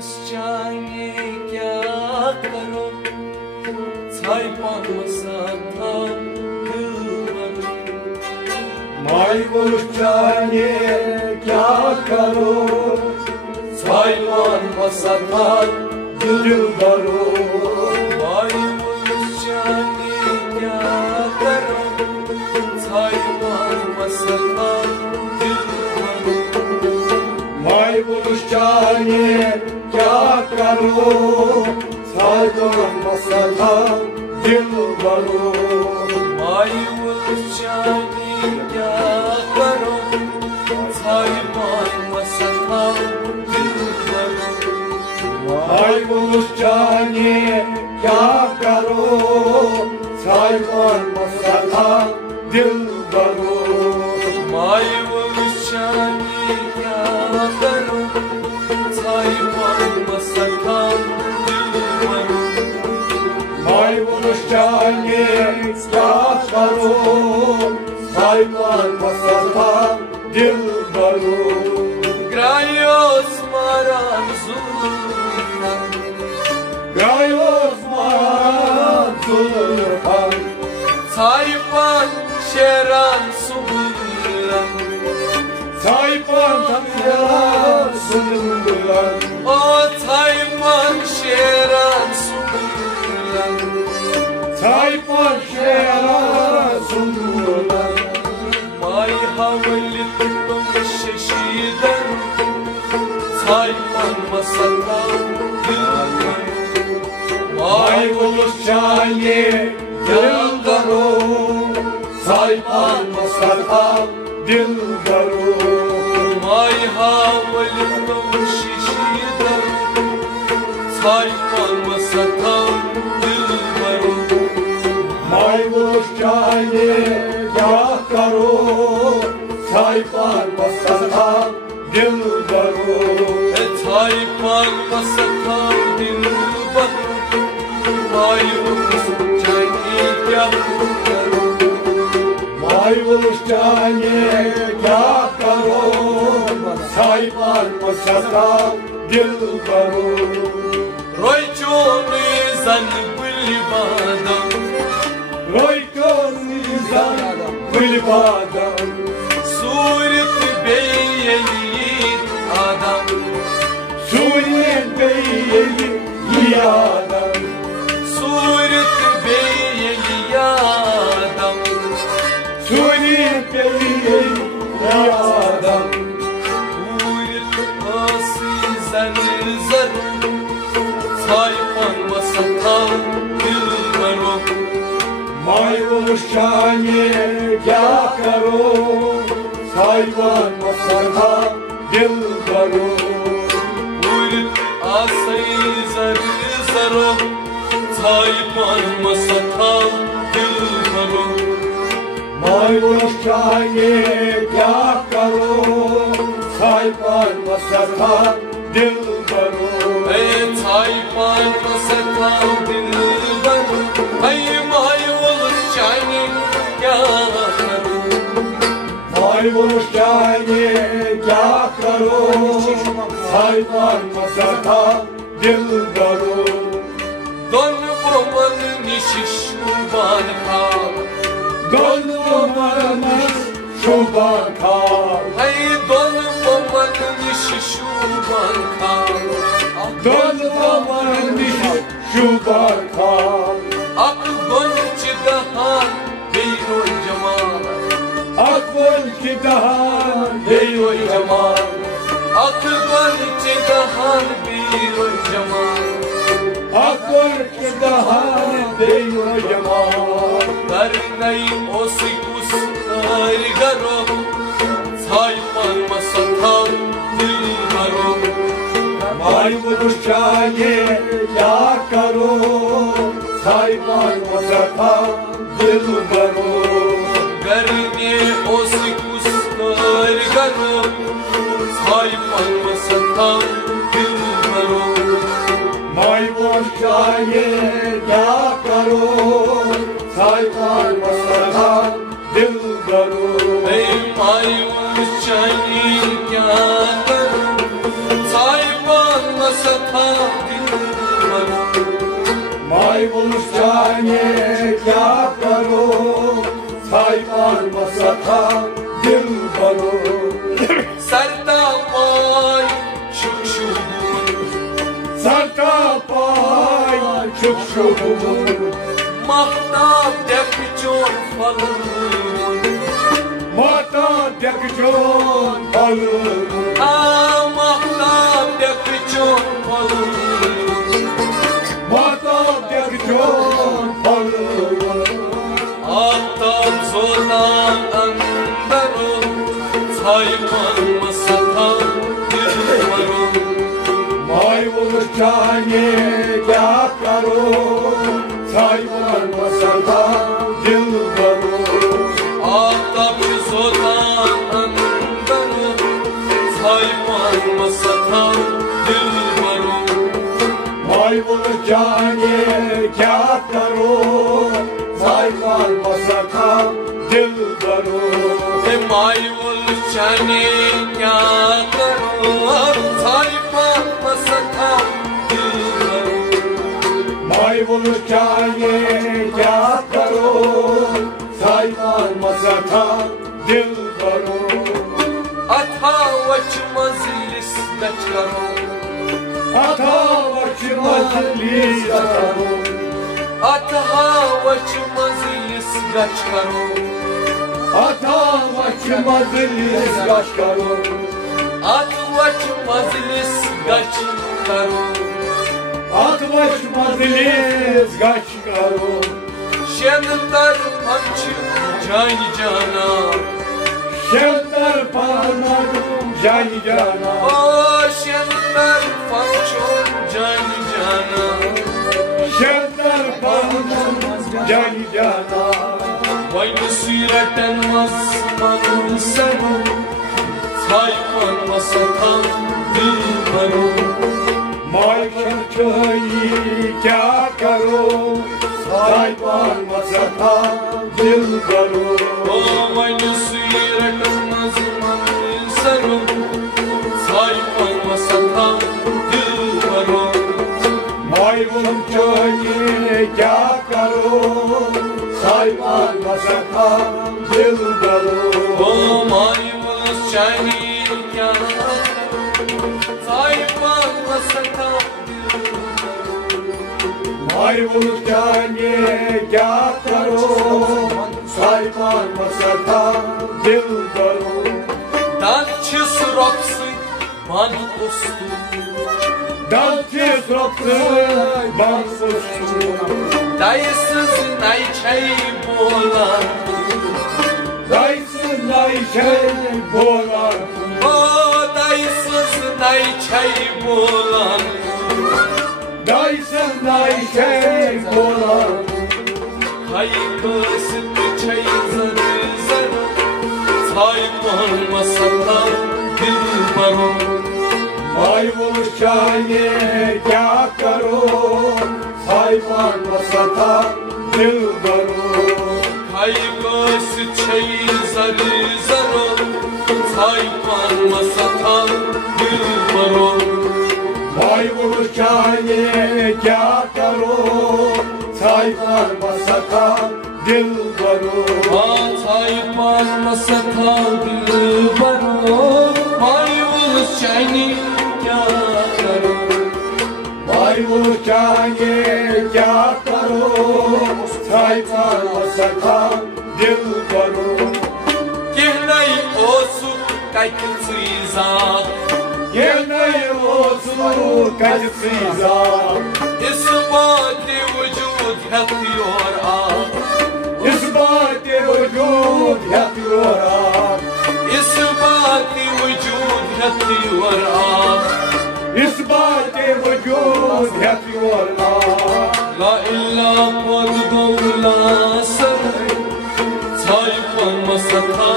जाने क्या करो छाई पासा था दिलबर मायूस जाने क्या करो छाई पासा था दिलबरो मायूस जाने क्या करो छाई पासा था मायूस जाने क्या करो साइबान मसला दिलबरो मायूस जाने क्या करो साइबान मसला दिलबरो मायूस जाने क्या करो साइबान मसला दिलबरो मायूस जाने क्या करो साइबान मसला दिलबरो मायूस जाने क्या करो साइबान मसला Dilbaro Graios maran zulhan Graios maran zulhan Saypan şeran subhan Saypan şeran zulhan O saypan şeran subhan Saypan şeran zulhan May havli tuttum şeşiden Saypan masala dilber Maybuluş çayı Dilbaro Saypan masala Dilbaro May havli tuttum şeşiden Saypan masala dilber Maybuluş çayı Yakaro Saypan masala Dilbaro Saypan masala dilber Maybuluş çayı yakaro Maybuluş çayı Yakaro Saypan masala Dilbaro Roy çonu zan bilbadan Roy konizan Bilbadan Suret beyeliyit adam Suriye beyi Yiyadan Suret beyeli adam Suriye beyi Yiyadan Suret asizan zar Saypan masakal dilbero Maybuluş çayı Yakaro Sayban masala Dilbaro Suret asizan zaro Saypan masakal dilbero Maybuluş çayı Yakaro Sayban masala Dilbaro Saypan masakal dilbero Ay mayvolus çayni yakaro Maybuluş çayı Yakaro Sayban masala Dilbaro Don boman nişiş uban kal Dolmamış şuban kal Ay don boman nişiş uban kal Dolmamış şuban kal Ak gonçı dahan beyroy cemal Akbol ki daha Beyroy cemal Ak gonçı dahan beyroy cemal Akbol ki daha Beyro Cemal Darnay osikus garo Saypan masakal dilbaro Maybuluş çayı Yakaro Sayban masala Dilbaro Garni osikus garo Saypan masakal dilbaro Maybuluş çayı Yakaro Sayban masala Dilbaro Ey mayus çayni kya karo Saypan masakal जाने क्या करूं साहिबान मसा था दिल भरो सरता पाय सरता पाय शुक्र महताब देख चोर फल माता देख चोर फल महताब देख चोर फल माता देख चोर फल आताब सोनान अंदरो साहिबान मसा था दिल भरो माय वो जाने क्या करूं साहिबान मसा था दिल भरो आताब सोनान अंदरो साहिबान मसा था दिल भरो माय वो जाने क्या करूं साहिबान मसा था दिल भरो माय उल जाने क्या करो साहिबान मसा था दिल भरो माय वो जाने क्या करूं साहिबान मसा था दिल भरो अथा वच मजलिस गच करो अथा वच मजलिस करो अथा वच मजलिस गच करो अथा वच मजलिस गच करो अथ वच मजलिस गच करो अथ वच मजलिस गच करो शेंदर पंच जान जाना शेंदर पाना जानी जाना ओ शेंदर पंच जान जाना शेंदर पाना जानी जाना वैन सूरतन मस्मन सरो साहिबान मसा था दिल भरो माय खर्चई क्या करो साहिबान मसा था दिल भरो ओ वैन सूरतन मस्मन सरो साहिबान मसा था दिल भरो माय खर्चई क्या करो साहिबान मसा था दिल भरो ओ माय जाने क्या साहिबान मसा था माय जाने क्या करो साहिबान मसा था दिल भरो दानछिस रॉक्सी मन उस्तु दानछिस रॉक्सी मन उस्तु दाइसिस नाई छई बोला दाइसिस नाई छई बोला ओ दाइसिस नाई छई बोला दाइसिस नाई छई बोला खाई कोस छई जर जर साहिबान मसा था दिल भरो माय वो जाने क्या करो साहिबान मसा था दिल भरो खाई कोस छई जर जर साहिबान मसा था दिल भरो माय वो जाने क्या करो साहिबान मसा था दिल भरो साहिबान मसा था दिल भरो माय जाने क्या करो माय वो जाने क्या करो साहिबान मसा था दिल भरो कहनाई ओसु कत चीजा ये नहीं ओसु कत चीजा इस बात वजूद है और आ इस बात वजूद है और आ इस बात वजूद है और आ इस बात वजूद है और आ ला इल्ला और गौला सर साहिबान मसा था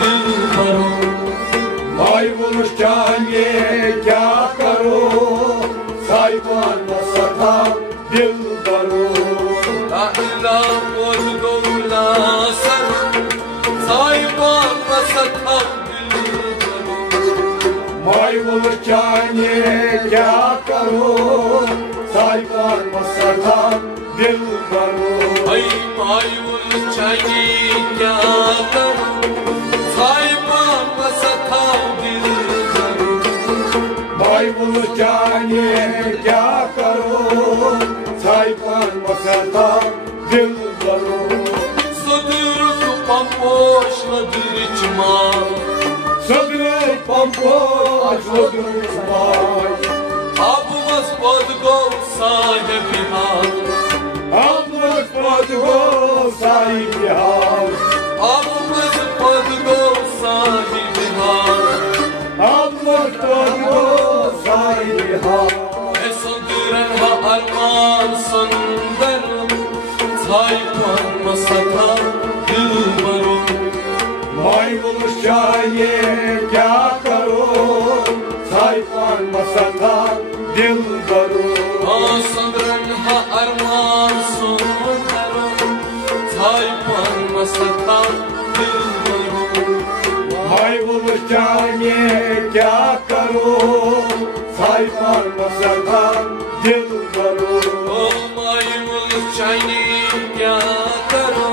दिल भरो माय वो जाने क्या करो साहिबान मसा था दिल भरो ला इल्ला और गौला सर साहिबान मसा था दिल भरो माय वो जाने क्या करो साहिबान मसा था दिल भरो भाई मायूस चाहिए क्या करूं साहिबान बसता दिल भरो मायूस चाहिए क्या करो साहिबान बसता दिल भरो सदर पंपोश नदर चमार सदर पंपोश नदर चमार अब बस पद गो साहिब बिहार अब बस पद गो साहिब बिहार अब बस पद गो साहिब बिहार अब बस पद गो साहिब बिहार सदरन हा अरमान सुंदर साहिबान मसता दिल भरो मायूस चाहिए क्या करो साहिबान मसता दिल भरो सदरन हा अरमान सुंदर साहिबान मसता दिल भरो मायूस चाहिए क्या करो साहिबान मसता दिल भरो मायूस चाहिए क्या करो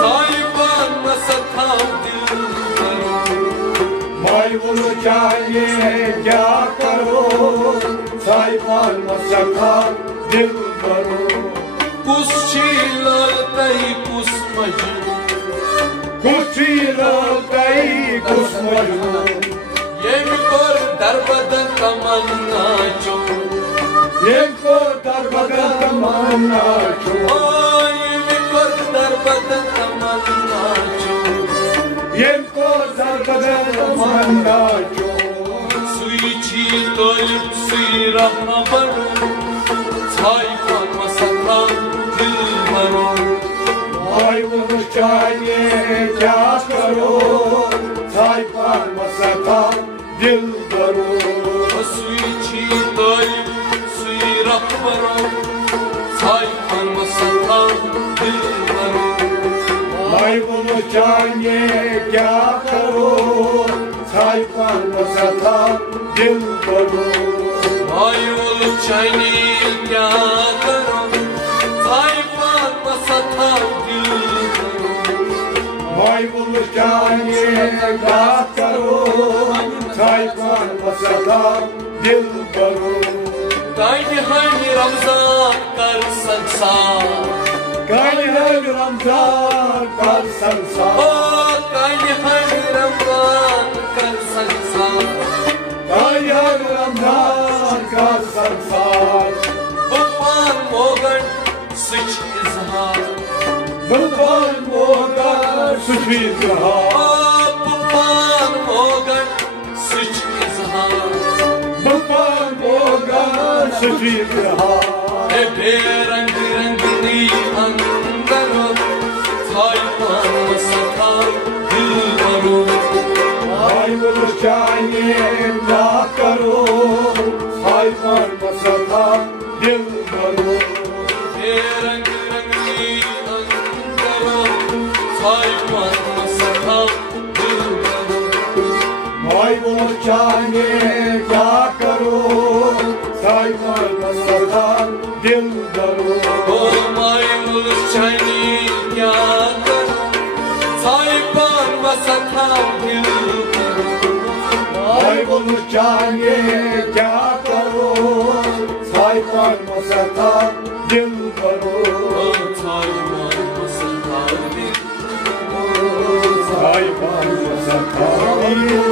साहिबान मसता दिल भरो मायूस चाहिए क्या करो साहिबान मसता दिल भरो कुछ लाल तई कुछ मजनू कुछ ललकई कुछ मजनू ये कर दरबदन तमन्ना चो इनको दरबदर तमन्ना छो ये कर दरबदन तमन्ना चो इनको दरबदर तमन्ना छो सुई छी तोल सुई रहना बरो साहिबान मसता दिल भरो मायूस चाहिए क्या करो साहिबान मसता दिल भरो सुई छी तोल सुई रहना बरो साहिबान मसता दिल भरो मायूस चाहिए क्या करो साहिबान मसता दिल भरो मायूस चाहिए क्या करो साहिबान मसता दिल भरो मायूस चाहिए क्या करो साहिबान मसता दिल भरो काइन है रमजान कर संसार काइन है रमजान कर संसार काइन है रमजान कर संसार काइन है रमजान कर संसार बुपान मोगन सुच इजहार बुलवान मोगर सुखी जहां बुपान मोगन सुच इजहार बुलवान मोगर सुखी जहां रंग रंगनी अंदर साहिबान मसता दिल भरो मायूस चाहिए क्या करो साहिबान मसता दिल भरो रंग रंगनी अंदर साहिबान मसता दिल भरो मायूस चाहिए क्या करो साहिबान मसता दिल भरो मायूस चाहिए क्या करो साहिबान मसता दिल भरो मायूस चाहिए क्या करो साहिबान मसता दिल भरो साहिबान मसता दिल भरो साहिबान मसता दिल